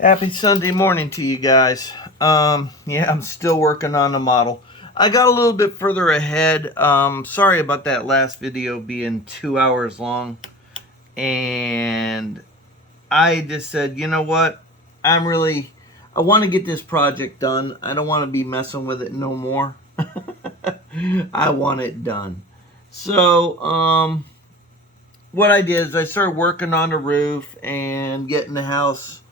Happy Sunday morning to you guys. Yeah, I'm still working on the model. I got a little bit further ahead. Sorry about that last video being 2 hours long. And I just said, you know what? I want to get this project done. I don't want to be messing with it no more. I want it done. So, what I did is I started working on the roof and getting the house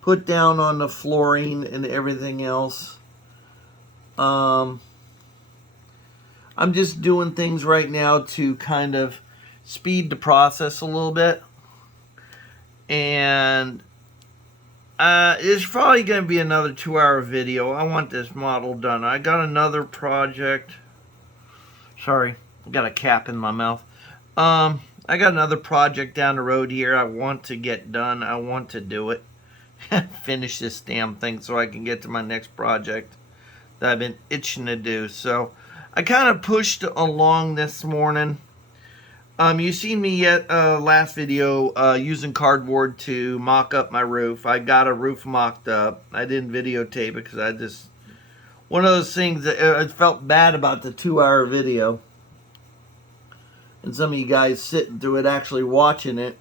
put down on the flooring and everything else. I'm just doing things right now to kind of speed the process a little bit. And it's probably going to be another 2-hour video. I want this model done. I got another project. Sorry, I got a cap in my mouth. I got another project down the road here I want to get done. I want to do it. Finish this damn thing so I can get to my next project that I've been itching to do. So I kind of pushed along this morning. You seen me yet last video using cardboard to mock up my roof. I got a roof mocked up. I didn't videotape it because I just, one of those things that I felt bad about the 2-hour video. And some of you guys sitting through it, actually watching it.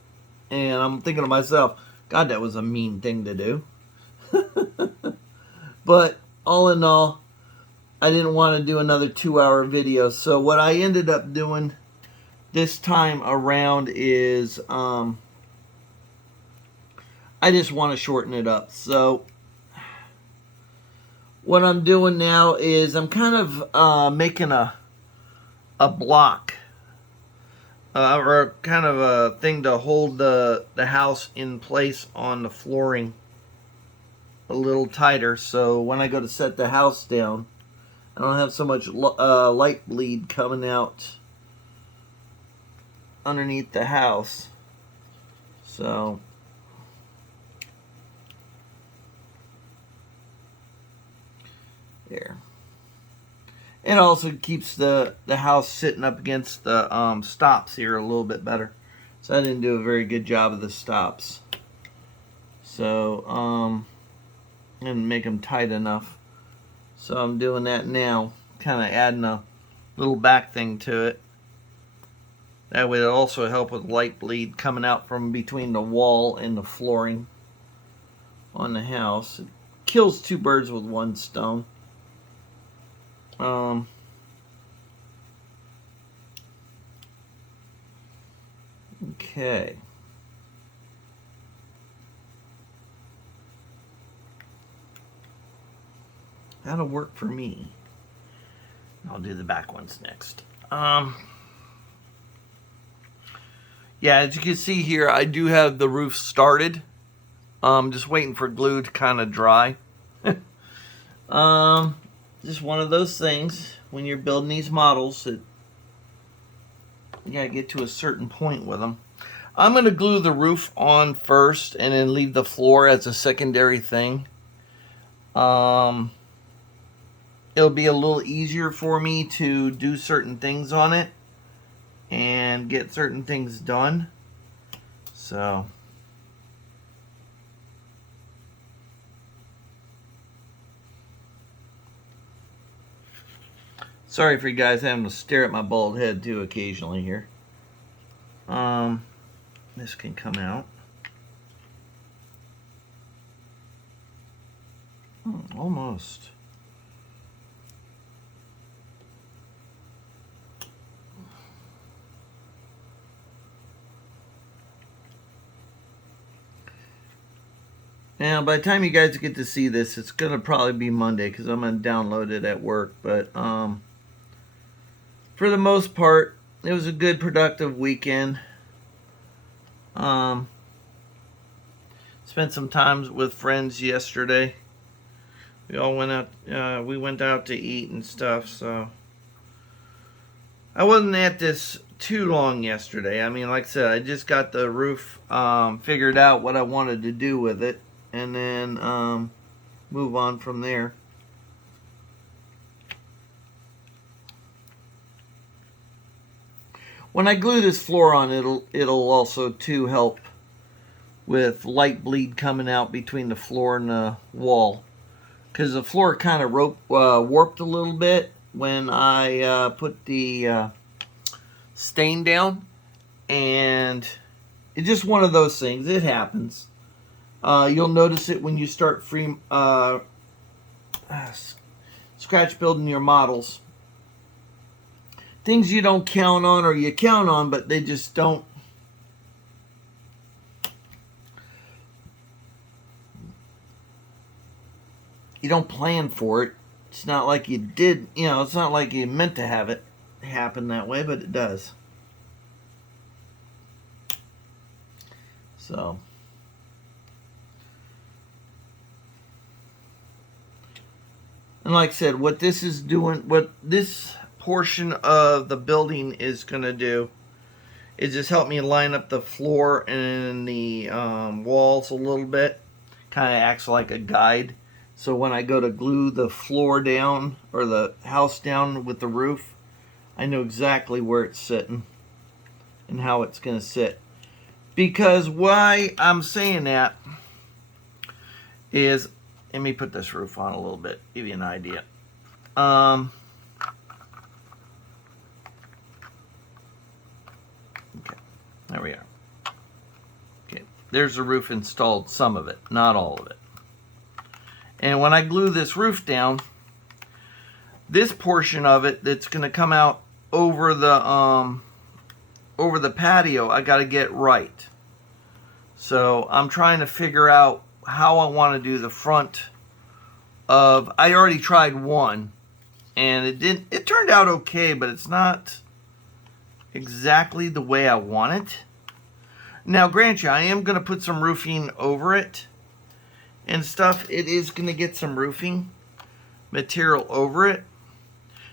And I'm thinking to myself, God, that was a mean thing to do. But all in all, I didn't want to do another 2-hour video. So what I ended up doing this time around is I just want to shorten it up. So what I'm doing now is I'm kind of making a block. Or kind of a thing to hold the house in place on the flooring a little tighter, so when I go to set the house down, I don't have so much light bleed coming out underneath the house. So there. It also keeps the house sitting up against the stops here a little bit better. So I didn't do a very good job of the stops. So, and make them tight enough. So I'm doing that now. Kind of adding a little back thing to it. That way it'll also help with light bleed coming out from between the wall and the flooring on the house. It kills two birds with one stone. Okay. That'll work for me. I'll do the back ones next. Yeah, as you can see here, I do have the roof started. Just waiting for glue to kind of dry. Just one of those things when you're building these models that you gotta get to a certain point with them. I'm gonna glue the roof on first and then leave the floor as a secondary thing. It'll be a little easier for me to do certain things on it and get certain things done. So sorry for you guys having to stare at my bald head too occasionally here. This can come out. Almost. Now, by the time you guys get to see this, it's going to probably be Monday because I'm going to download it at work. But for the most part, it was a good, productive weekend. Spent some time with friends yesterday. We all went out. We went out to eat and stuff. So I wasn't at this too long yesterday. I mean, like I said, I just got the roof figured out what I wanted to do with it, and then move on from there. When I glue this floor on, it'll also too help with light bleed coming out between the floor and the wall. Because the floor kind of warped a little bit when I put the stain down. And it's just one of those things. It happens. You'll notice it when you start scratch building your models. Things you don't count on, or you count on, but they just don't. You don't plan for it. It's not like you did, it's not like you meant to have it happen that way, but it does. So. And like I said, what this is doing, what this portion of the building is going to do is just help me line up the floor and the walls a little bit. Kind of acts like a guide. So when I go to glue the floor down or the house down with the roof, I know exactly where it's sitting and how it's going to sit. Because why I'm saying that is, let me put this roof on a little bit, give you an idea. Okay, there we are. Okay, there's the roof installed, some of it, not all of it. And when I glue this roof down, this portion of it that's going to come out over the patio, I got to get right. So I'm trying to figure out how I want to do the front of. I already tried one, and it turned out okay, but it's not exactly the way I want it. Now, grant you, I am going to put some roofing over it and stuff. It is going to get some roofing material over it,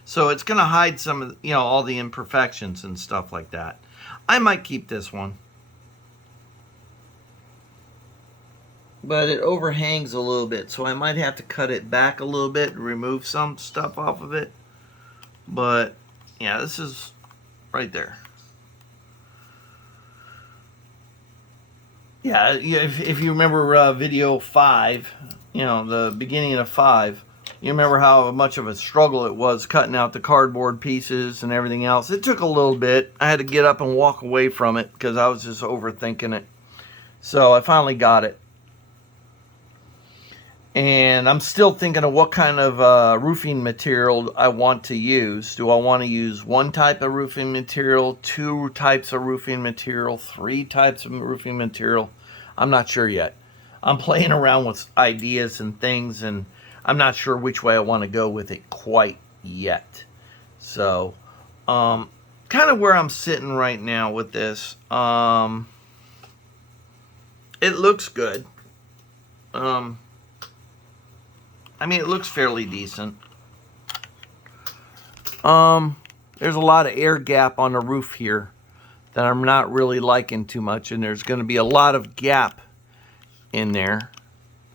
so it's going to hide some of all the imperfections and stuff like that. I might keep this one, but it overhangs a little bit, so I might have to cut it back a little bit and remove some stuff off of it. But yeah, this is right there. Yeah, if you remember video 5, the beginning of 5, you remember how much of a struggle it was cutting out the cardboard pieces and everything else. It took a little bit. I had to get up and walk away from it because I was just overthinking it. So I finally got it. And I'm still thinking of what kind of roofing material I want to use. Do I want to use one type of roofing material, 2 types of roofing material, 3 types of roofing material? I'm not sure yet. I'm playing around with ideas and things, and I'm not sure which way I want to go with it quite yet. So, kind of where I'm sitting right now with this. It looks good. I mean, it looks fairly decent. There's a lot of air gap on the roof here that I'm not really liking too much, and there's going to be a lot of gap in there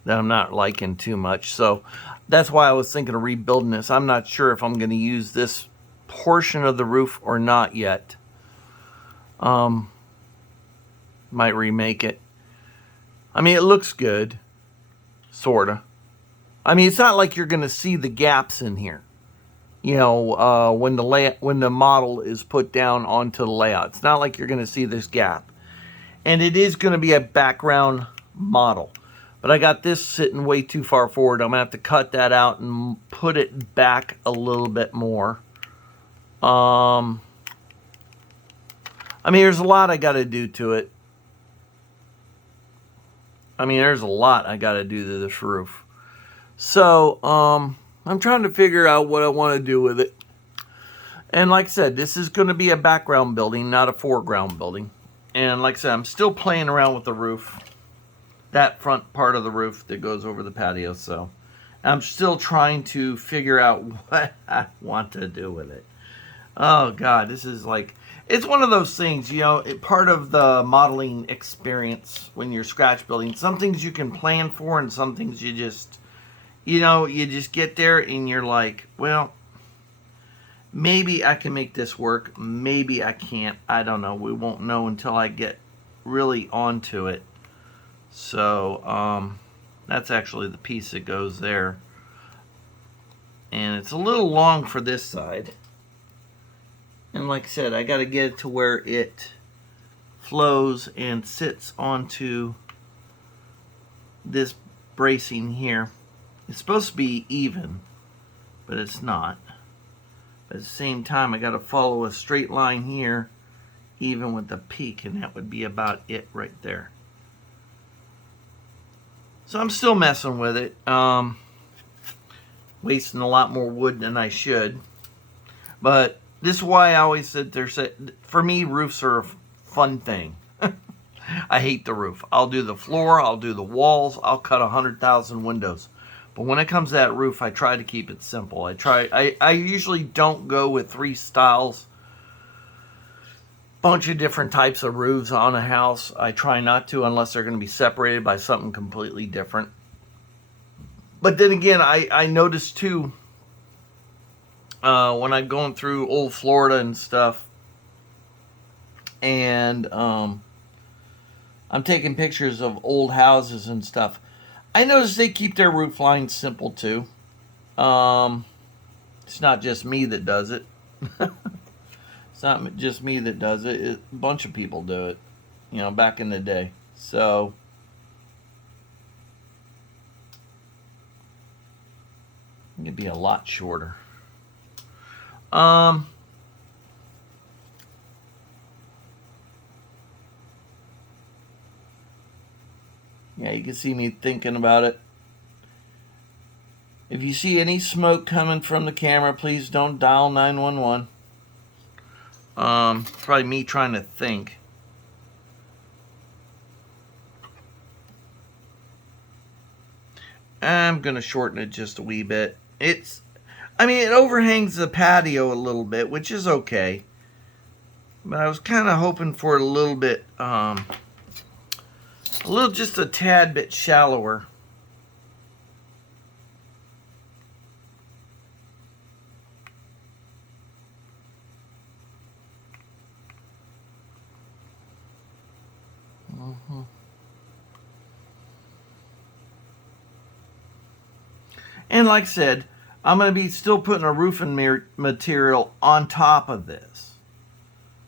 that I'm not liking too much. So that's why I was thinking of rebuilding this. I'm not sure if I'm going to use this portion of the roof or not yet. Might remake it. I mean, it looks good, sorta. I mean, it's not like you're going to see the gaps in here, when the model is put down onto the layout. It's not like you're going to see this gap. And it is going to be a background model. But I got this sitting way too far forward. I'm going to have to cut that out and put it back a little bit more. I mean, there's a lot I got to do to it. There's a lot I got to do to this roof. So, I'm trying to figure out what I want to do with it. And like I said, this is going to be a background building, not a foreground building. And like I said, I'm still playing around with the roof. That front part of the roof that goes over the patio. So, I'm still trying to figure out what I want to do with it. Oh, God, this is like... It's one of those things, part of the modeling experience when you're scratch building. Some things you can plan for, and some things you just... you just get there and you're like, well, maybe I can make this work. Maybe I can't. I don't know. We won't know until I get really onto it. So that's actually the piece that goes there. And it's a little long for this side. And like I said, I got to get it to where it flows and sits onto this bracing here. It's supposed to be even, but it's not. But at the same time, I got to follow a straight line here, even with the peak, and that would be about it right there. So I'm still messing with it, wasting a lot more wood than I should. But this is why I always sit there. For me, roofs are a fun thing. I hate the roof. I'll do the floor, I'll do the walls, I'll cut 100,000 windows. But when it comes to that roof, I try to keep it simple. I usually don't go with 3 styles, bunch of different types of roofs on a house. I try not to unless they're going to be separated by something completely different. But then again, I noticed too, when I'm going through old Florida and stuff, and I'm taking pictures of old houses and stuff, I notice they keep their roof lines simple too. It's not just me that does it. It's not just me that does it. A bunch of people do it, you know, back in the day. So it'd be a lot shorter. Yeah, you can see me thinking about it. If you see any smoke coming from the camera, please don't dial 911. Probably me trying to think. I'm going to shorten it just a wee bit. It overhangs the patio a little bit, which is okay. But I was kind of hoping for a little bit, just a tad bit shallower. And like I said, I'm going to be still putting a roofing material on top of this.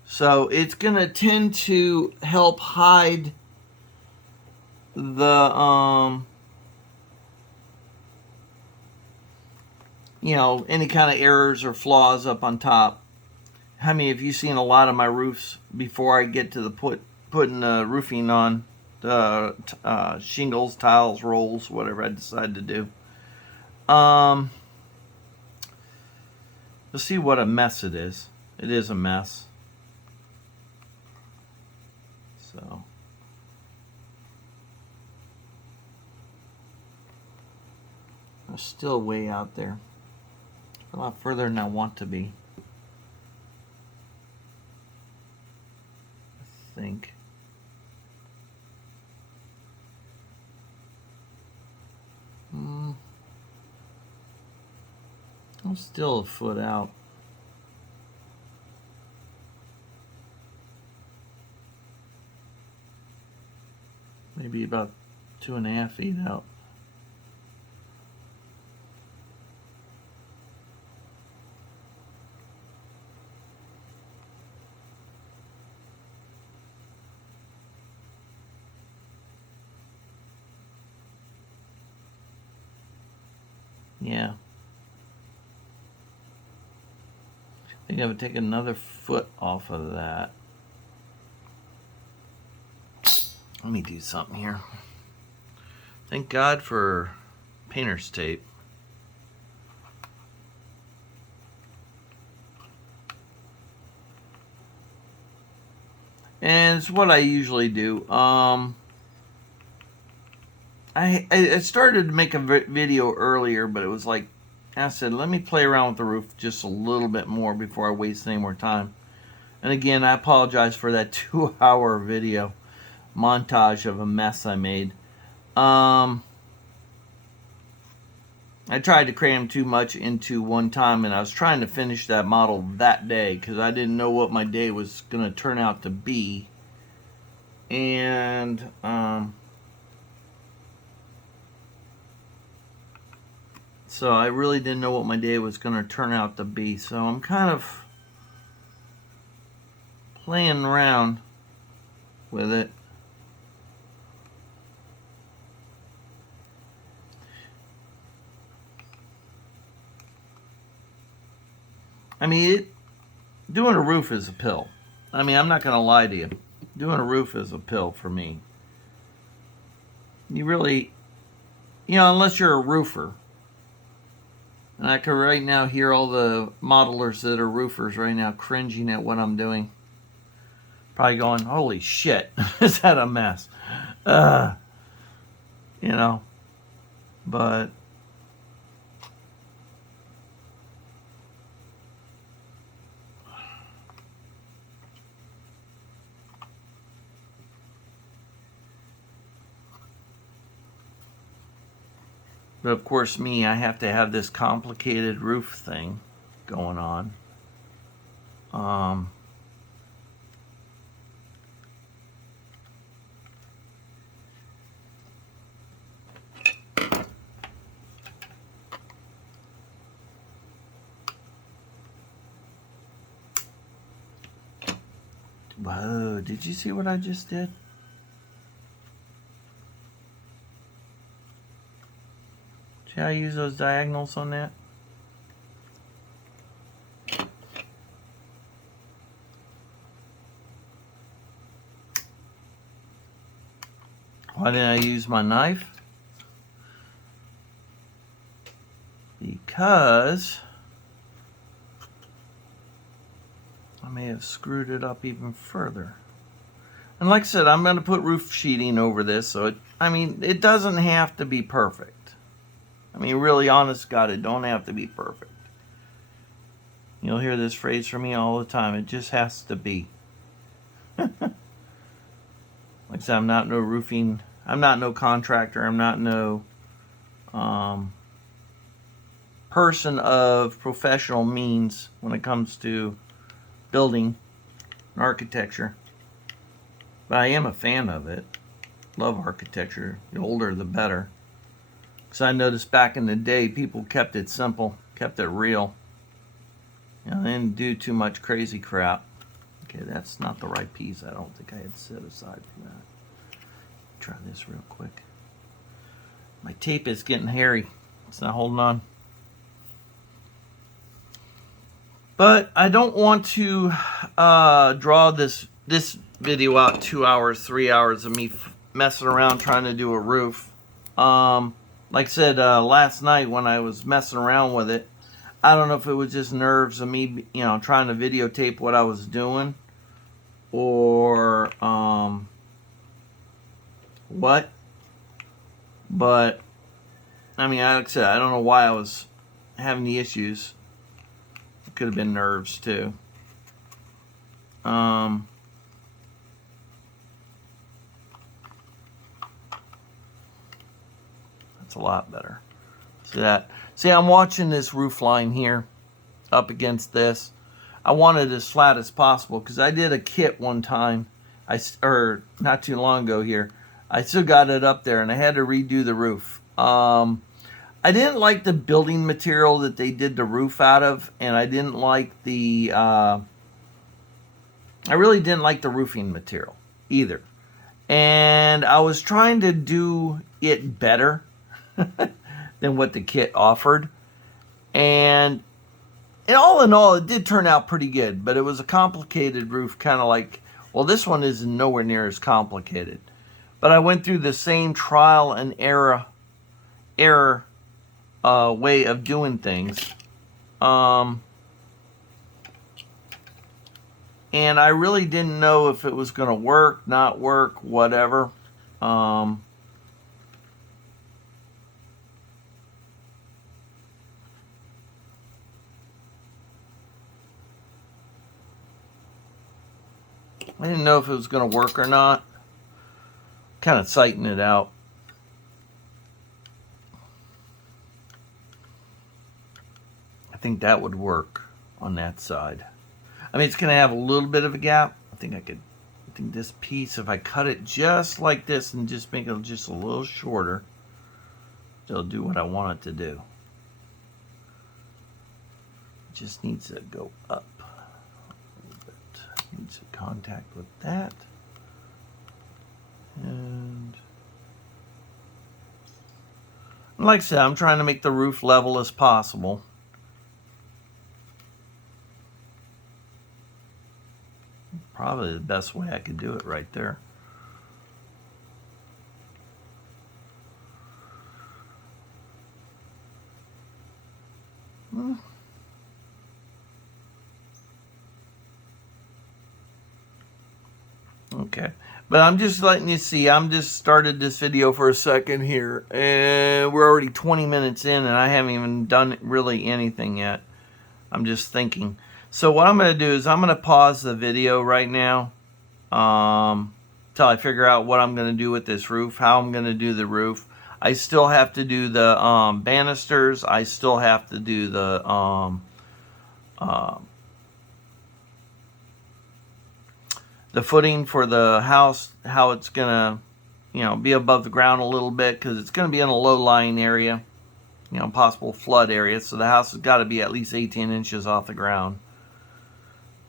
So it's going to tend to help hide the, any kind of errors or flaws up on top. How many of you seen a lot of my roofs before I get to the putting the roofing on, the shingles, tiles, rolls, whatever I decide to do? You'll see what a mess it is. It is a mess. So I'm still way out there. A lot further than I want to be. I think. I'm still a foot out. Maybe about 2.5 feet out. Yeah. I think I would take another foot off of that. Let me do something here. Thank God for painter's tape. And it's what I usually do. I started to make a video earlier, but it was like, I said, let me play around with the roof just a little bit more before I waste any more time. And again, I apologize for that 2-hour video montage of a mess I made. I tried to cram too much into one time, and I was trying to finish that model that day because I didn't know what my day was going to turn out to be. And So I really didn't know what my day was going to turn out to be. So I'm kind of playing around with it. I mean, doing a roof is a pill. I mean, I'm not going to lie to you. Doing a roof is a pill for me. You really, unless you're a roofer. And I can right now hear all the modelers that are roofers right now cringing at what I'm doing. Probably going, holy shit, is that a mess? But But of course, I have to have this complicated roof thing going on. Whoa, did you see what I just did? See how I use those diagonals on that? Why didn't I use my knife? Because I may have screwed it up even further. And like I said, I'm going to put roof sheeting over this, so it doesn't have to be perfect. Really honest God, it don't have to be perfect. You'll hear this phrase from me all the time. It just has to be. Like I said, I'm not no contractor. I'm not no person of professional means when it comes to building and architecture. But I am a fan of it. Love architecture. The older, the better. Because I noticed back in the day, people kept it simple, kept it real. They didn't do too much crazy crap. Okay, that's not the right piece. I don't think I had set aside for that. Try this real quick. My tape is getting hairy. It's not holding on. But I don't want to draw this video out 2 hours, 3 hours of me messing around trying to do a roof. Like I said last night when I was messing around with it, I don't know if it was just nerves of me, trying to videotape what I was doing, or what. But like I said, I don't know why I was having the issues. It could have been nerves too. That's a lot better. See that? See, I'm watching this roof line here up against this. I want it as flat as possible because I did a kit one time, or not too long ago here. I still got it up there and I had to redo the roof. I didn't like the building material that they did the roof out of, and I didn't like the I really didn't like the roofing material either. And I was trying to do it better than what the kit offered. And all in all, it did turn out pretty good, but it was a complicated roof, kind of like, well, this one is nowhere near as complicated. But I went through the same trial and error way of doing things. And I really didn't know if it was going to work, not work, whatever. I didn't know if it was going to work or not. Kind of sighting it out. I think that would work on that side. It's going to have a little bit of a gap. I think this piece, if I cut it just like this and just make it just a little shorter, it'll do what I want it to do. just needs to go up a little bit. Needs to contact with that. And like I said, I'm trying to make the roof level as possible. Probably the best way I could do it right there. Okay, but I'm just letting you see, I'm just started this video for a second here, and we're already 20 minutes in, and I haven't even done really anything yet. I'm just thinking. So what I'm going to do is I'm going to pause the video right now till I figure out what I'm going to do with this roof, how I'm going to do the roof. I still have to do the banisters. I still have to do the footing for the house, how it's gonna, be above the ground a little bit, because it's gonna be in a low-lying area, possible flood area. So the house has got to be at least 18 inches off the ground,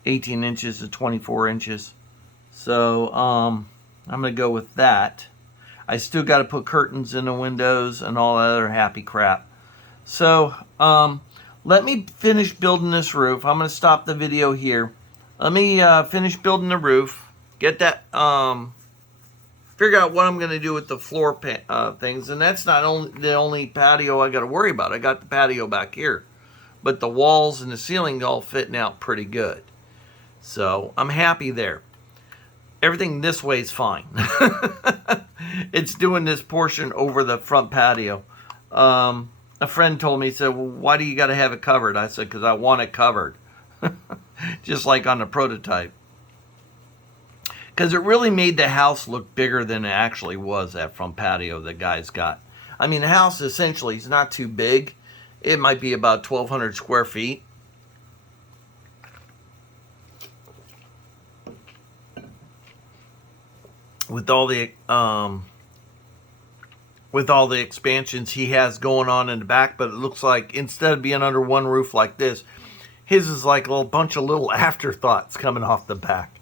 18 inches to 24 inches. So I'm gonna go with that. I still got to put curtains in the windows and all that other happy crap. So let me finish building this roof. I'm gonna stop the video here. Let me finish building the roof, get that, figure out what I'm going to do with the floor things. And that's not the only patio I got to worry about. I got the patio back here. But the walls and the ceiling all fitting out pretty good. So I'm happy there. Everything this way is fine. It's doing this portion over the front patio. A friend told me, he said, well, why do you got to have it covered? I said, because I want it covered. Just like on the prototype. Because it really made the house look bigger than it actually was, that front patio the guy's got. I mean, the house essentially is not too big. It might be about 1,200 square feet. With all the expansions he has going on in the back, but it looks like instead of being under one roof like this, his is like a little bunch of little afterthoughts coming off the back.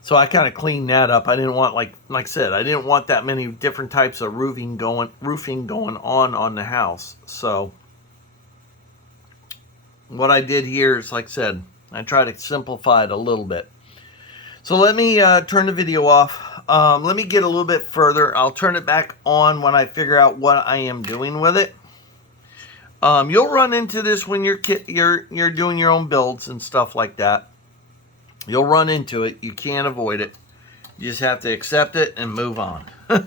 So I kind of cleaned that up. I didn't want, like I said, I didn't want that many different types of roofing going on the house. So what I did here is, like I said, I tried to simplify it a little bit. So let me turn the video off. Let me get a little bit further. I'll turn it back on when I figure out what I am doing with it. You'll run into this when you're doing your own builds and stuff like that. You'll run into it. You can't avoid it. You just have to accept it and move on. I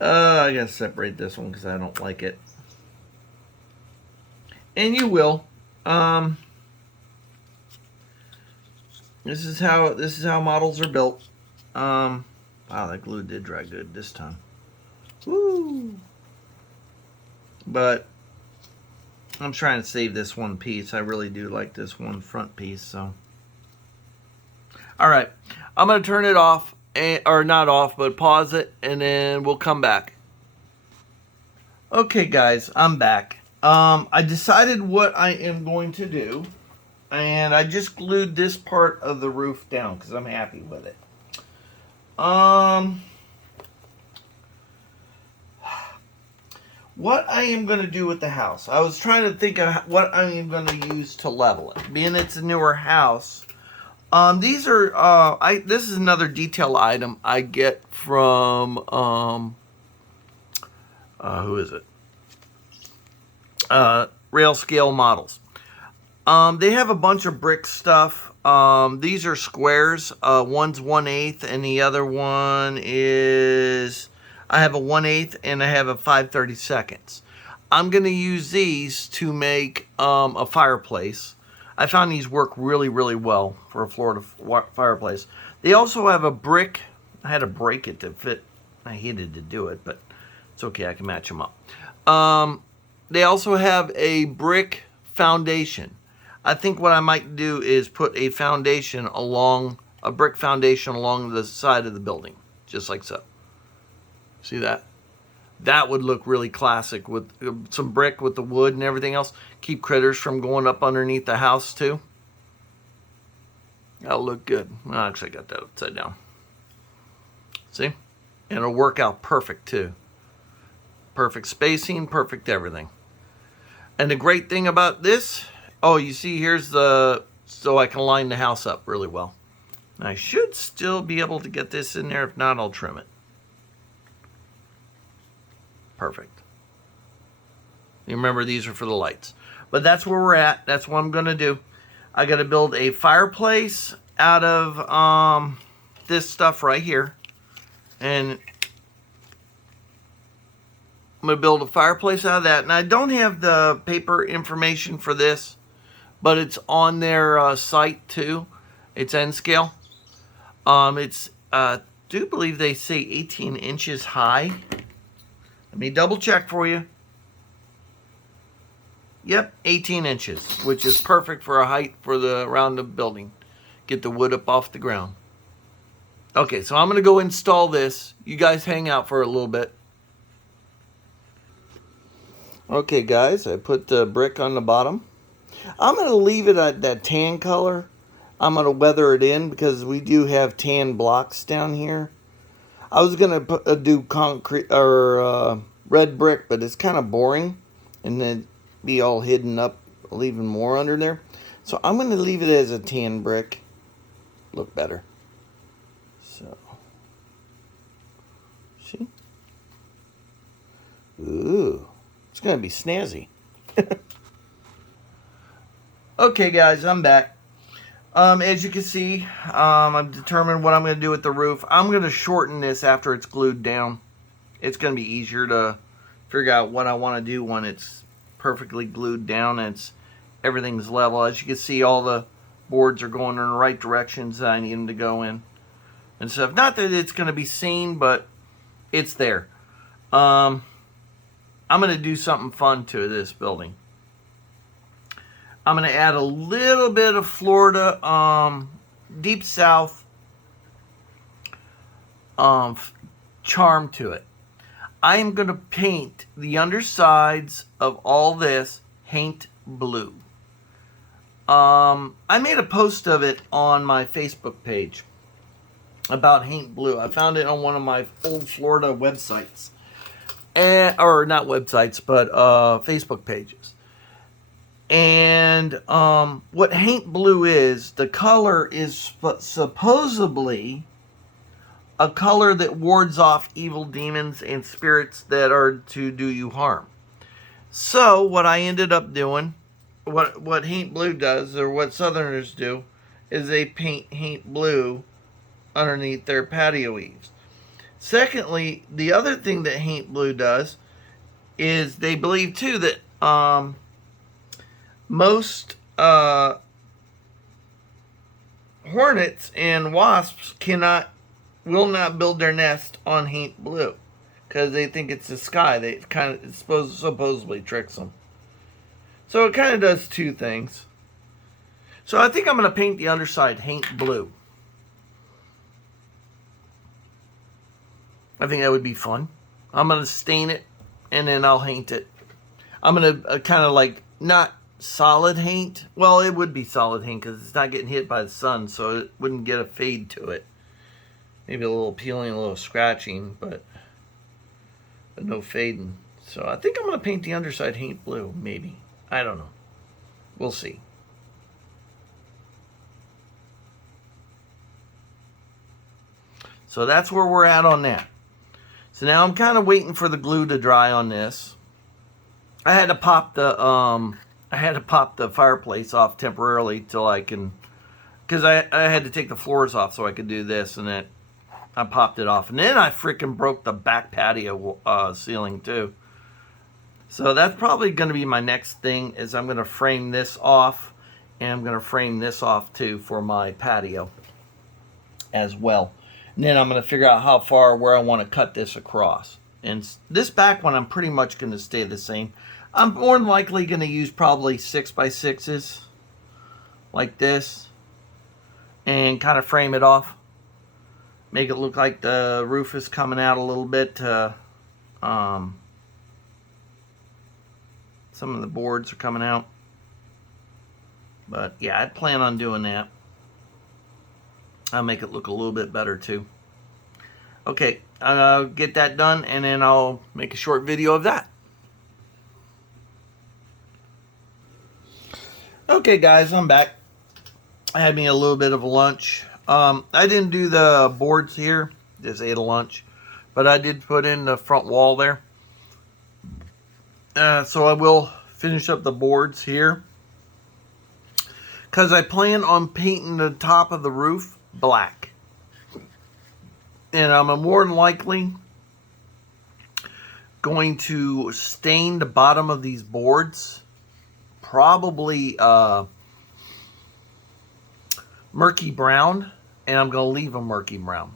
gotta separate this one because I don't like it. And you will. This is how models are built. Wow, that glue did dry good this time. Woo! But I'm trying to save this one piece. I really do like this one front piece. So, all right, I'm gonna turn it off, or not off, but pause it, and then we'll come back. Okay, guys, I'm back. I decided what I am going to do, and I just glued this part of the roof down because I'm happy with it. What I am going to do with the house. I was trying to think of what I am going to use to level it. Being it's a newer house. These are, this is another detail item I get from, who is it? Rail Scale Models. They have a bunch of brick stuff. These are squares. One's 1/8 and the other one is, I have a 1/8 and I have a 5/32. I'm going to use these to make a fireplace. I found these work really, really well for a Florida fireplace. They also have a brick. I had to break it to fit. I hated to do it, but it's okay. I can match them up. They also have a brick foundation. I think what I might do is put a foundation along, a brick foundation along the side of the building, just like so. See that? That would look really classic with some brick with the wood and everything else. Keep critters from going up underneath the house too. That'll look good. Well, actually, I got that upside down. See? And it'll work out perfect too. Perfect spacing, perfect everything. And the great thing about this, oh, you see here's the, so I can line the house up really well. I should still be able to get this in there. If not, I'll trim it. Perfect. You remember these are for the lights. But that's where we're at. That's what I'm going to do. I got to build a fireplace out of this stuff right here. And I'm going to build a fireplace out of that. And I don't have the paper information for this, but it's on their site too. It's N scale. It's, do believe they say 18 inches high. Let me double check for you. Yep, 18 inches, which is perfect for a height for the around the building. Get the wood up off the ground. Okay, so I'm going to go install this. You guys hang out for a little bit. Okay, guys, I put the brick on the bottom. I'm going to leave it at that tan color. I'm going to weather it in because we do have tan blocks down here. I was going to do concrete or red brick, but it's kind of boring. And then be all hidden up, leaving more under there. So I'm going to leave it as a tan brick. Look better. So, see? Ooh, it's going to be snazzy. Okay, guys, I'm back. As you can see, I've determined what I'm going to do with the roof. I'm going to shorten this after it's glued down. It's going to be easier to figure out what I want to do when it's perfectly glued down and everything's level. As you can see, all the boards are going in the right directions that I need them to go in and stuff. Not that it's going to be seen, but it's there. I'm going to do something fun to this building. I'm going to add a little bit of Florida Deep South charm to it. I am going to paint the undersides of all this haint blue. I made a post of it on my Facebook page about haint blue. I found it on one of my old Florida websites. Or not websites, but Facebook pages. And what haint blue is, the color is supposedly a color that wards off evil demons and spirits that are to do you harm. So what I ended up doing, what haint blue does, or what Southerners do, is they paint haint blue underneath their patio eaves. Secondly, the other thing that haint blue does is they believe too that most hornets and wasps will not build their nest on haint blue because they think it's the sky. It supposedly tricks them. So it kind of does two things. So I think I'm going to paint the underside haint blue. I think that would be fun. I'm going to stain it and then I'll haint it. I'm going to kind of like not solid haint. Well, it would be solid haint because it's not getting hit by the sun, so it wouldn't get a fade to it. Maybe a little peeling, a little scratching, but no fading. So I think I'm going to paint the underside haint blue, maybe. I don't know. We'll see. So that's where we're at on that. So now I'm kind of waiting for the glue to dry on this. I had to pop the fireplace off temporarily till I can, because I had to take the floors off so I could do this, and then I popped it off, and then I freaking broke the back patio ceiling too. So that's probably going to be my next thing, is I'm going to frame this off, and I'm going to frame this off too for my patio as well. And then I'm going to figure out where I want to cut this across. And this back one I'm pretty much going to stay the same. I'm more than likely going to use probably 6x6s like this and kind of frame it off. Make it look like the roof is coming out a little bit to Some of the boards are coming out. But yeah, I plan on doing that. I'll make it look a little bit better too. Okay, I'll get that done and then I'll make a short video of that. Okay guys, I'm back. I had me a little bit of a lunch. I didn't do the boards here, just ate a lunch. But I did put in the front wall there. So I will finish up the boards here. Because I plan on painting the top of the roof black. And I'm more than likely going to stain the bottom of these boards. Probably murky brown. And I'm going to leave them murky brown.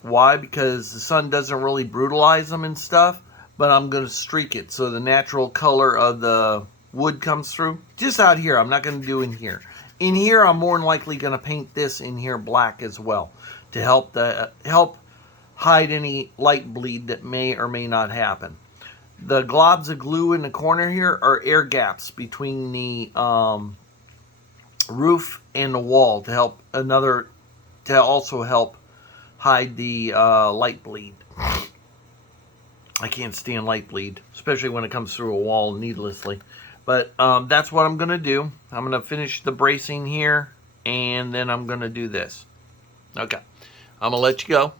Why? Because the sun doesn't really brutalize them and stuff. But I'm going to streak it so the natural color of the wood comes through. Just out here. I'm not going to do in here. In here, I'm more than likely going to paint this in here black as well. To help hide any light bleed that may or may not happen. The globs of glue in the corner here are air gaps between the roof and the wall to also help hide the light bleed. I can't stand light bleed, especially when it comes through a wall needlessly. But that's what I'm going to do. I'm going to finish the bracing here, and then I'm going to do this. Okay, I'm going to let you go.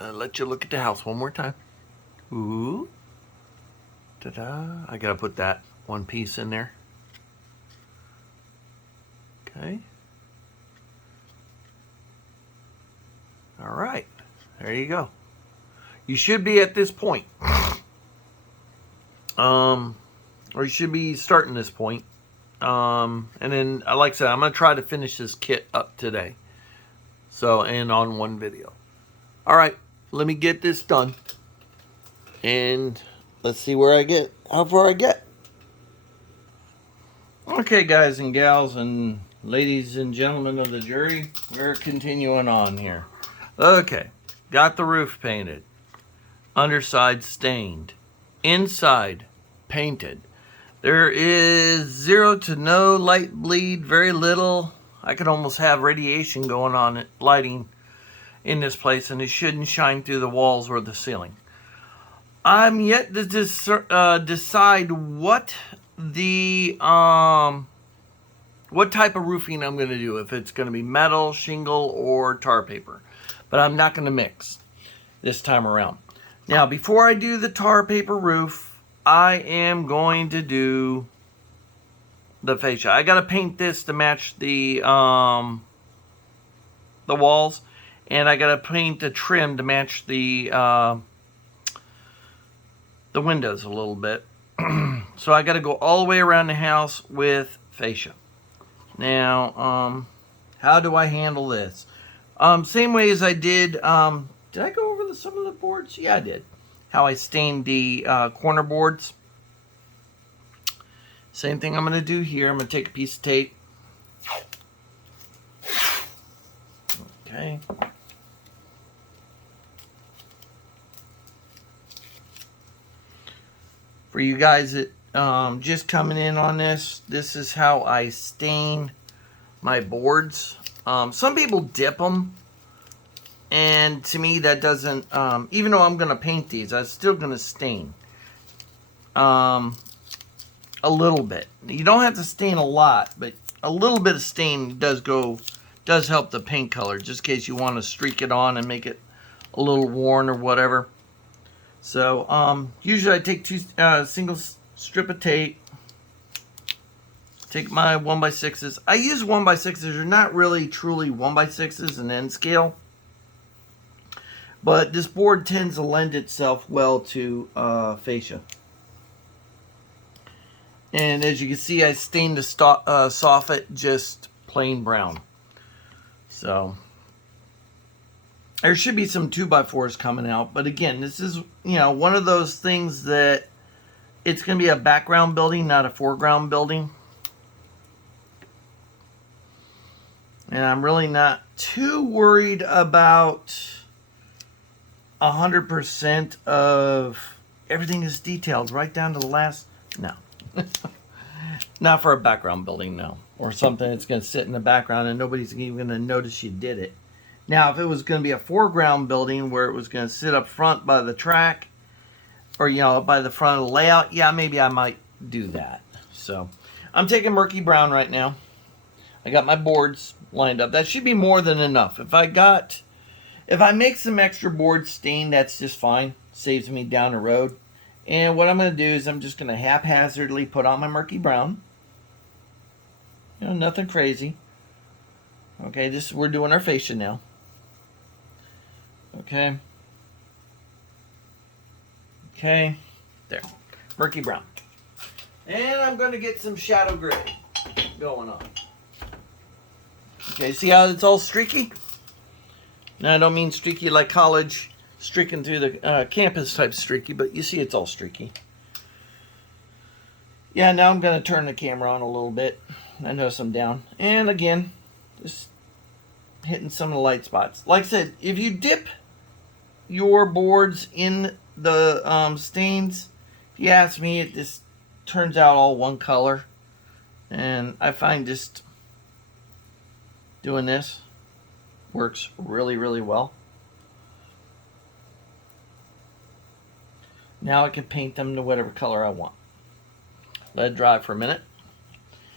Let you look at the house one more time. Ooh. Ta-da. I got to put that one piece in there. Okay. All right. There you go. You should be at this point. Or you should be starting this point. And then, like I said, I'm going to try to finish this kit up today. So, and on one video. All right. Let me get this done. And let's see where I get, how far I get. Okay, guys and gals and ladies and gentlemen of the jury, we're continuing on here. Okay, got the roof painted. Underside stained. Inside painted. There is 0 to no light bleed, very little. I could almost have radiation going on, lighting in this place, and it shouldn't shine through the walls or the ceiling. I'm yet to decide what type of roofing I'm going to do. If it's going to be metal, shingle, or tar paper. But I'm not going to mix this time around. Now, before I do the tar paper roof, I am going to do the fascia. I got to paint this to match the walls. And I got to paint the trim to match the windows a little bit. So I got to go all the way around the house with fascia. Now, how do I handle this? Same way as I did. Did I go over some of the boards? Yeah, I did. How I stained the corner boards. Same thing I'm going to do here. I'm going to take a piece of tape. Okay. For you guys that just coming in on this, this is how I stain my boards. Some people dip them, and to me that doesn't, even though I'm going to paint these, I'm still going to stain a little bit. You don't have to stain a lot, but a little bit of stain does help the paint color, just in case you want to streak it on and make it a little worn or whatever. So, usually I take two single strip of tape, take my 1x6s. I use 1x6s. They're not really truly 1x6s in end scale, but this board tends to lend itself well to fascia. And as you can see, I stained the soffit just plain brown. So there should be some 2x4s coming out, but again, this is, one of those things that it's going to be a background building, not a foreground building. And I'm really not too worried about 100% of everything is detailed right down to the last. No. Not for a background building, no. Or something that's going to sit in the background and nobody's even going to notice you did it. Now, if it was going to be a foreground building where it was going to sit up front by the track, or, you know, by the front of the layout, yeah, maybe I might do that. So, I'm taking murky brown right now. I got my boards lined up. That should be more than enough. If I make some extra board stain, that's just fine. Saves me down the road. And what I'm going to do is I'm just going to haphazardly put on my murky brown. You know, nothing crazy. Okay, we're doing our fascia now. Okay. Okay. There. Murky brown. And I'm going to get some shadow gray going on. Okay, see how it's all streaky? Now, I don't mean streaky like college, streaking through the campus type streaky, but you see it's all streaky. Yeah, now I'm going to turn the camera on a little bit. I notice I'm down. And again, just hitting some of the light spots. Like I said, if you dip your boards in the stains, if you ask me, it just turns out all one color. And I find just doing this works really, really well. Now I can paint them to whatever color I want. Let it dry for a minute.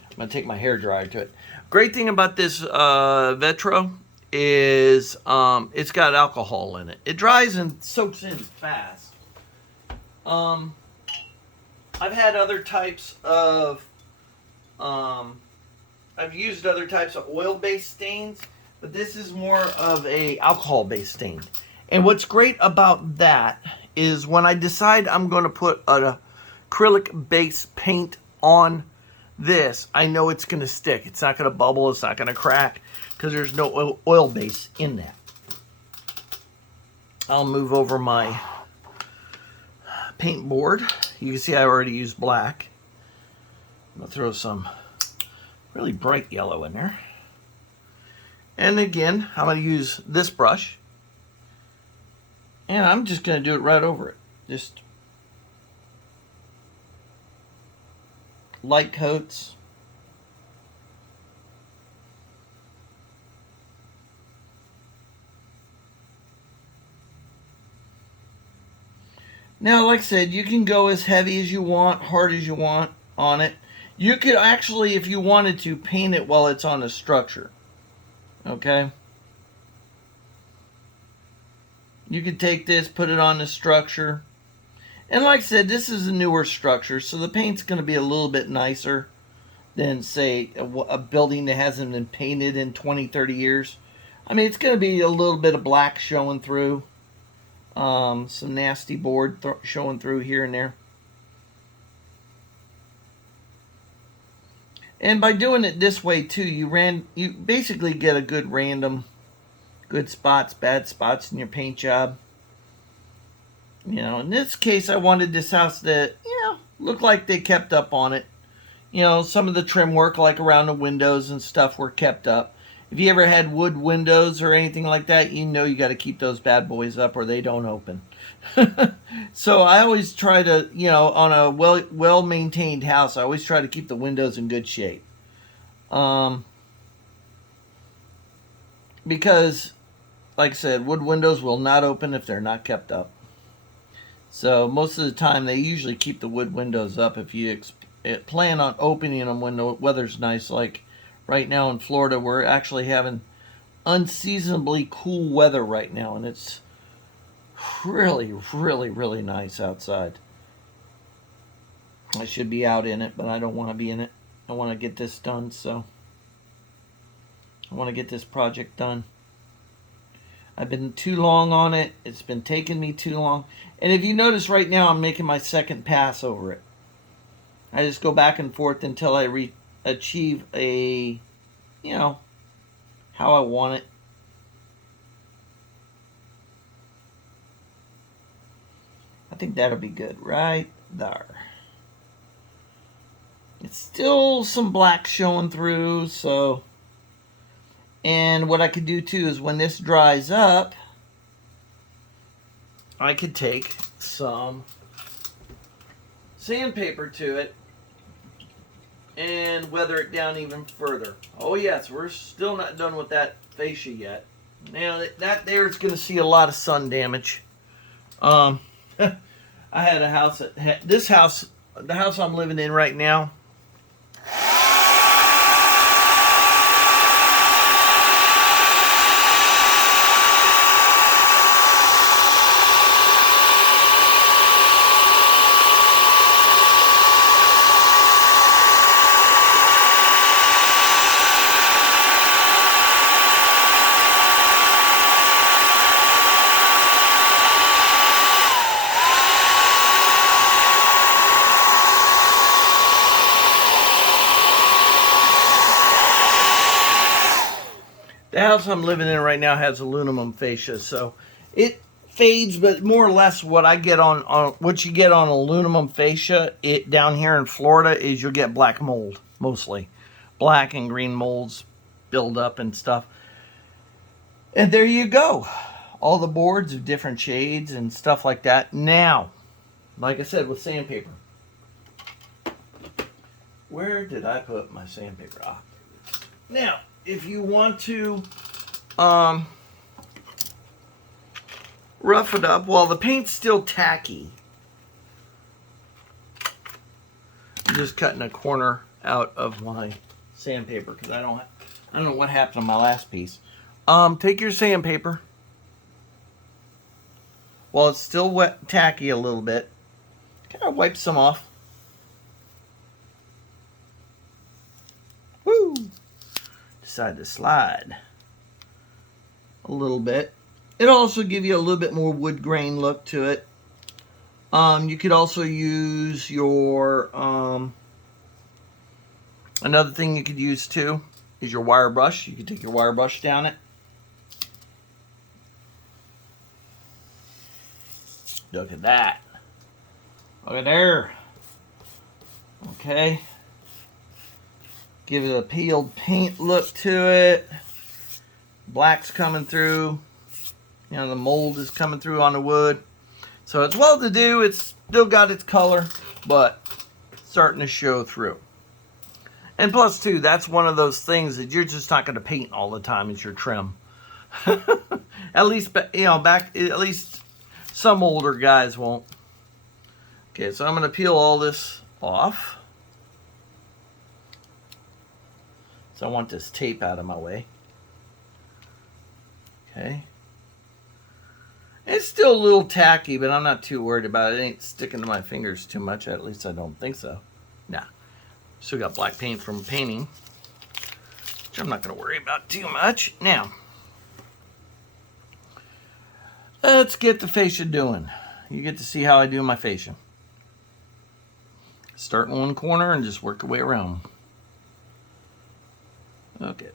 I'm going to take my hair dryer to it. Great thing about this Vetro is it's got alcohol in it. It dries and soaks in fast. I've had other types of I've used other types of oil-based stains, but this is more of a alcohol-based stain. And what's great about that is when I decide I'm going to put an acrylic-based paint on this, I know it's going to stick. It's not going to bubble. It's not going to crack because there's no oil base in that. I'll move over my paint board. You can see I already used black. I'm going to throw some really bright yellow in there. And again, I'm going to use this brush. And I'm just going to do it right over it. Just light coats. Now, like I said, you can go as heavy as you want, hard as you want on it. You could actually, if you wanted to, paint it while it's on the structure. Okay? You could take this, put it on the structure. And like I said, this is a newer structure, so the paint's going to be a little bit nicer than, say, a building that hasn't been painted in 20, 30 years. I mean, it's going to be a little bit of black showing through. Some nasty board showing through here and there. And by doing it this way too, you basically get a good random, good spots, bad spots in your paint job. You know, in this case, I wanted this house to, look like they kept up on it. You know, some of the trim work, like around the windows and stuff, were kept up. If you ever had wood windows or anything like that, you know you got to keep those bad boys up or they don't open. So I always try to, on a well-maintained house, I always try to keep the windows in good shape. Because, like I said, wood windows will not open if they're not kept up. So most of the time, they usually keep the wood windows up if you plan on opening them when the weather's nice. Like right now in Florida, we're actually having unseasonably cool weather right now, and it's really, really, really nice outside. I should be out in it, but I don't want to be in it. I want to get this done, so I want to get this project done. I've been too long on it. It's been taking me too long. And if you notice right now, I'm making my second pass over it. I just go back and forth until I achieve a, how I want it. I think that'll be good right there. It's still some black showing through, so. And what I could do too is when this dries up, I could take some sandpaper to it and weather it down even further. Oh yes, we're still not done with that fascia yet. Now that there is going to see a lot of sun damage. I had a house that had, this house, the house I'm living in right now. The house I'm living in right now has aluminum fascia, so it fades, but more or less what I get on what you get on aluminum fascia it down here in Florida is you'll get black mold, mostly black and green molds build up and stuff. And there you go, all the boards of different shades and stuff like that. Now, like I said, with sandpaper, where did I put my sandpaper? Ah, now if you want to rough it up while the paint's still tacky, I'm just cutting a corner out of my sandpaper because I don't know what happened to my last piece. Take your sandpaper while it's still wet, tacky a little bit, kind of wipe some off. Woo! Decide to slide a little bit. It'll also give you a little bit more wood grain look to it. You could also use your another thing you could use too is your wire brush. You could take your wire brush down it. Look at that. Look at there. Okay. Give it a peeled paint look to it. Black's coming through. You know, the mold is coming through on the wood. So it's well to do. It's still got its color, but it's starting to show through. And plus, too, that's one of those things that you're just not going to paint all the time as your trim. At least, you know, at least some older guys won't. Okay, so I'm going to peel all this off. So I want this tape out of my way. Okay. It's still a little tacky, but I'm not too worried about it. It ain't sticking to my fingers too much. At least I don't think so. Nah. Still got black paint from painting, which I'm not going to worry about too much. Now, let's get the fascia doing. You get to see how I do my fascia. Start in one corner and just work your way around. Okay.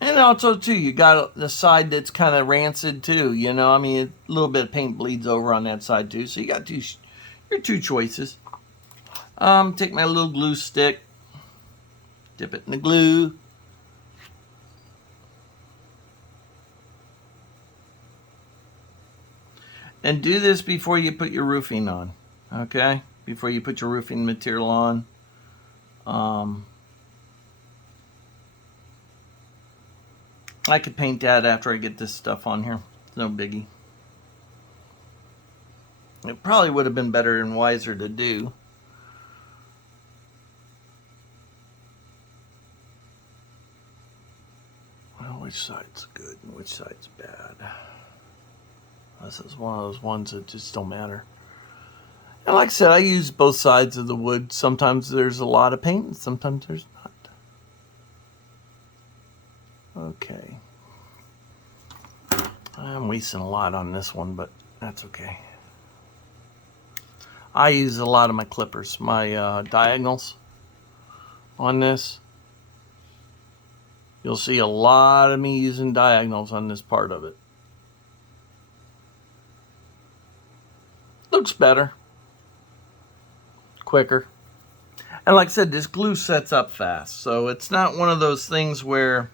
And also, too, you got the side that's kind of rancid, too. You know, I mean, a little bit of paint bleeds over on that side, too. So you got your two choices. Take my little glue stick. Dip it in the glue. And do this before you put your roofing on. Okay? Before you put your roofing material on. I could paint that after I get this stuff on here. It's no biggie. It probably would have been better and wiser to do. Well, which side's good and which side's bad? This is one of those ones that just don't matter. And like I said, I use both sides of the wood. Sometimes there's a lot of paint and sometimes there's not. Okay. I'm wasting a lot on this one, but that's okay. I use a lot of my clippers, my diagonals on this. You'll see a lot of me using diagonals on this part of it. Looks better. Quicker. And like I said, this glue sets up fast. So it's not one of those things where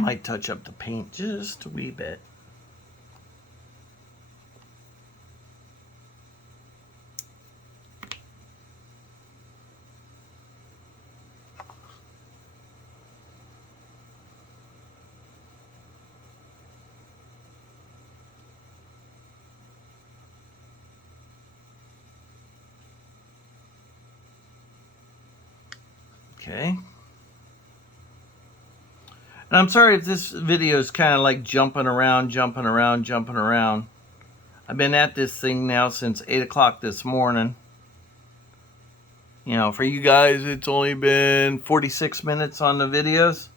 Might touch up the paint just a wee bit. Okay. And I'm sorry if this video is kind of like jumping around. I've been at this thing now since 8 o'clock this morning. You know, for you guys, it's only been 46 minutes on the videos.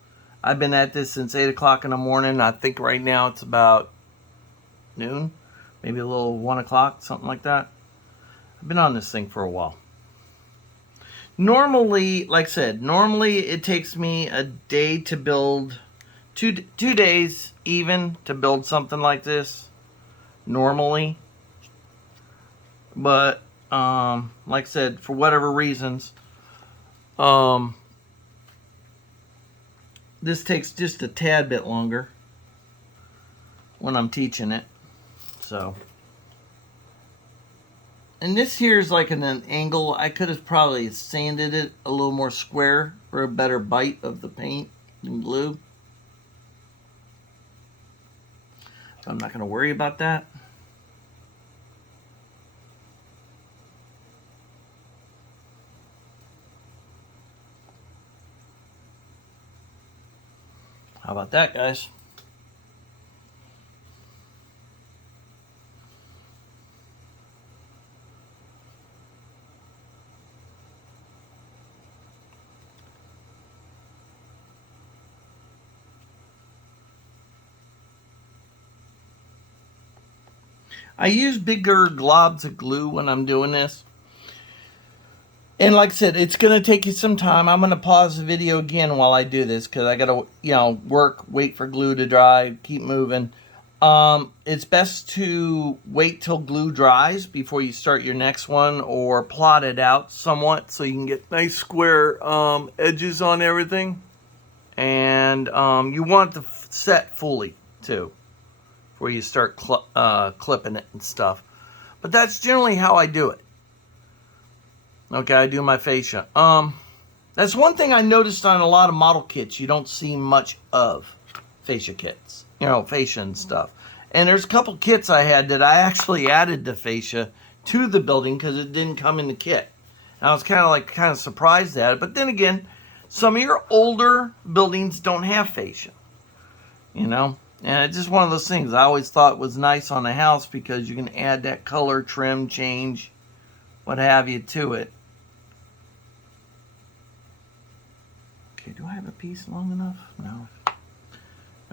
I've been at this since 8 o'clock in the morning. I think right now it's about noon, maybe a little 1 o'clock, something like that. I've been on this thing for a while. Normally, like I said, it takes me a day to build, two days even to build something like this. Normally. But, like I said, for whatever reasons, this takes just a tad bit longer when I'm teaching it. So. And this here is like an angle. I could have probably sanded it a little more square for a better bite of the paint and glue. I'm not going to worry about that. How about that, guys? I use bigger globs of glue when I'm doing this. And like I said, it's going to take you some time. I'm going to pause the video again while I do this because I got to, work, wait for glue to dry, keep moving. It's best to wait till glue dries before you start your next one, or plot it out somewhat so you can get nice square edges on everything. And you want it to set fully too before you start clipping it and stuff. But that's generally how I do it. Okay, I do my fascia. That's one thing I noticed on a lot of model kits. You don't see much of fascia kits. Fascia and stuff. And there's a couple kits I had that I actually added the fascia to the building because it didn't come in the kit. And I was kind of surprised at it. But then again, some of your older buildings don't have fascia. And it's just one of those things I always thought was nice on a house because you can add that color, trim, change, what have you to it. Okay, do I have a piece long enough? No.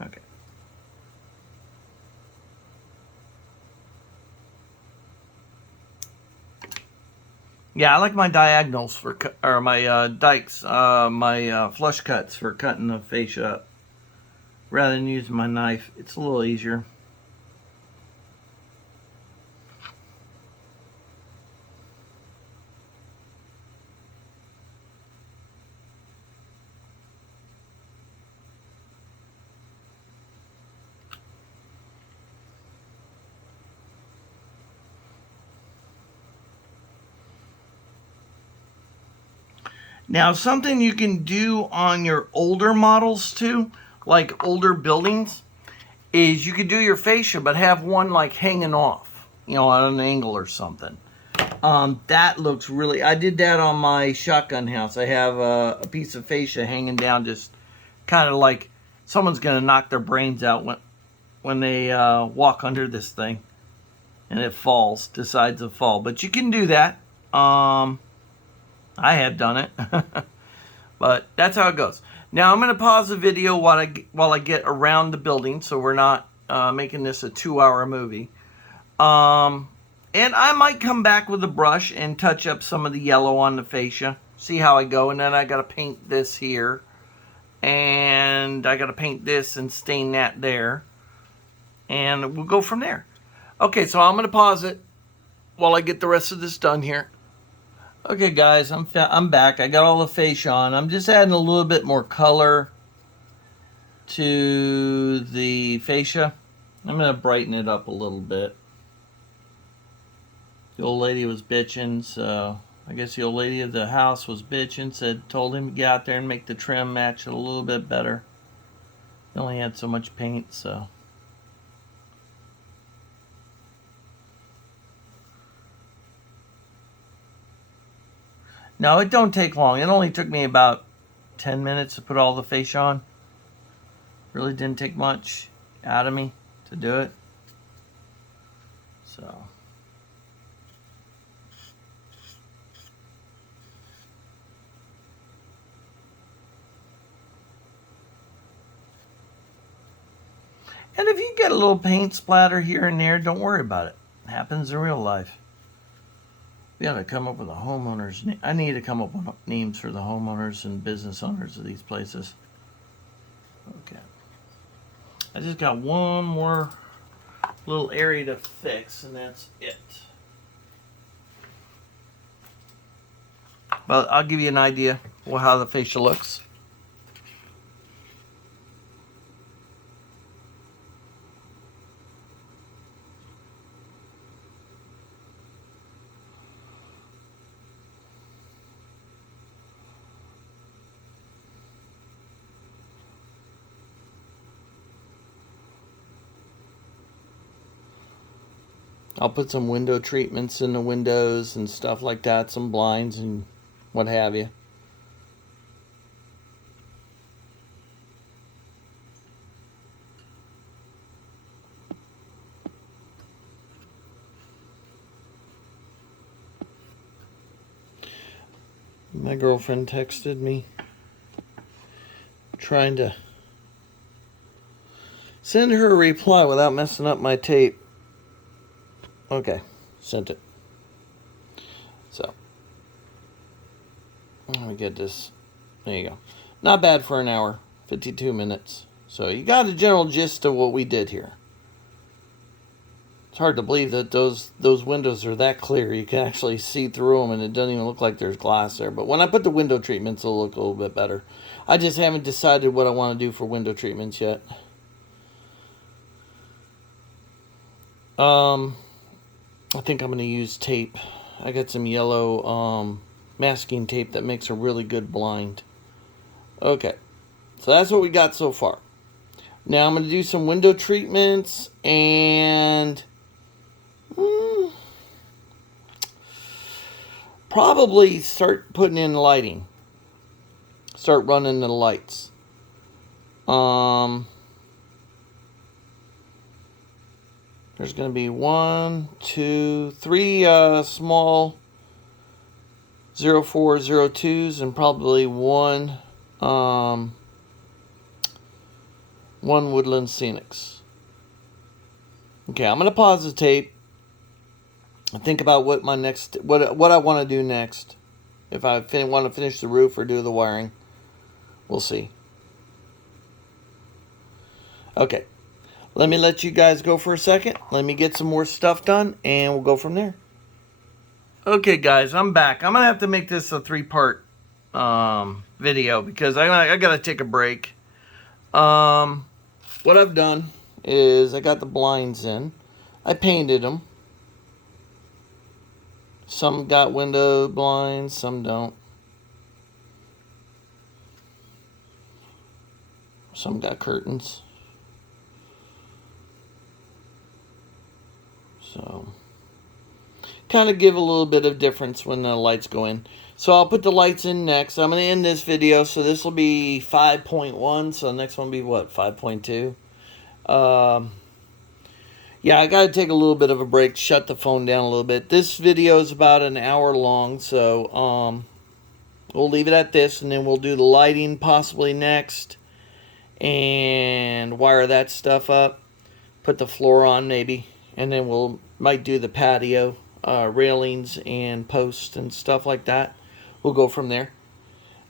Okay. Yeah, I like my diagonals or my dikes, my flush cuts for cutting the fascia up. Rather than using my knife, it's a little easier. Now, something you can do on your older models too, like older buildings, is you could do your fascia but have one like hanging off, on an angle or something. That looks really, I did that on my shotgun house. I have a piece of fascia hanging down, just kind of like someone's going to knock their brains out when they walk under this thing and it falls, decides to fall. But you can do that. I have done it. But that's how it goes. Now I'm going to pause the video while I get around the building, so we're not making this a 2-hour movie. And I might come back with a brush and touch up some of the yellow on the fascia. See how I go. And then I got to paint this here. And I got to paint this and stain that there. And we'll go from there. Okay, so I'm going to pause it while I get the rest of this done here. Okay, guys, I'm back. I got all the fascia on. I'm just adding a little bit more color to the fascia. I'm going to brighten it up a little bit. The old lady was bitching, so I guess the old lady of the house was bitching, told him to get out there and make the trim match it a little bit better. He only had so much paint, so. No, it don't take long. It only took me about 10 minutes to put all the fascia on. Really didn't take much out of me to do it. So. And if you get a little paint splatter here and there, don't worry about it. It happens in real life. We got to come up with a homeowner's name. I need to come up with names for the homeowners and business owners of these places. Okay. I just got one more little area to fix, and that's it. But I'll give you an idea of how the fascia looks. I'll put some window treatments in the windows and stuff like that, some blinds and what have you. My girlfriend texted me trying to send her a reply without messing up my tape. Okay, sent it. So, let me get this. There you go. Not bad for an hour, 52 minutes. So you got a general gist of what we did here. It's hard to believe that those windows are that clear. You can actually see through them, and it doesn't even look like there's glass there. But when I put the window treatments, it'll look a little bit better. I just haven't decided what I want to do for window treatments yet. I think I'm going to use tape. I got some yellow masking tape that makes a really good blind. Okay, so that's what we got so far. Now I'm going to do some window treatments and probably start putting in lighting. Start running the lights. There's going to be 1, 2, 3 small 0402s and probably one Woodland Scenics. Okay, I'm going to pause the tape and think about what my what I want to do next. If I want to finish the roof or do the wiring, we'll see. Okay. Let me let you guys go for a second. Let me get some more stuff done, and we'll go from there. Okay, guys, I'm back. I'm going to have to make this a 3-part video because I got to take a break. What I've done is I got the blinds in. I painted them. Some got window blinds, some don't. Some got curtains. So, kind of give a little bit of difference when the lights go in. So I'll put the lights in next. I'm going to end this video. So this will be 5.1. So the next one will be what? 5.2. Yeah, I got to take a little bit of a break. Shut the phone down a little bit. This video is about an hour long. So we'll leave it at this. And then we'll do the lighting possibly next. And wire that stuff up. Put the floor on maybe. And then might do the patio railings and posts and stuff like that. We'll go from there.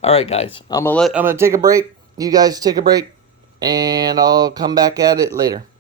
All right, guys. I'm gonna take a break. You guys take a break, and I'll come back at it later.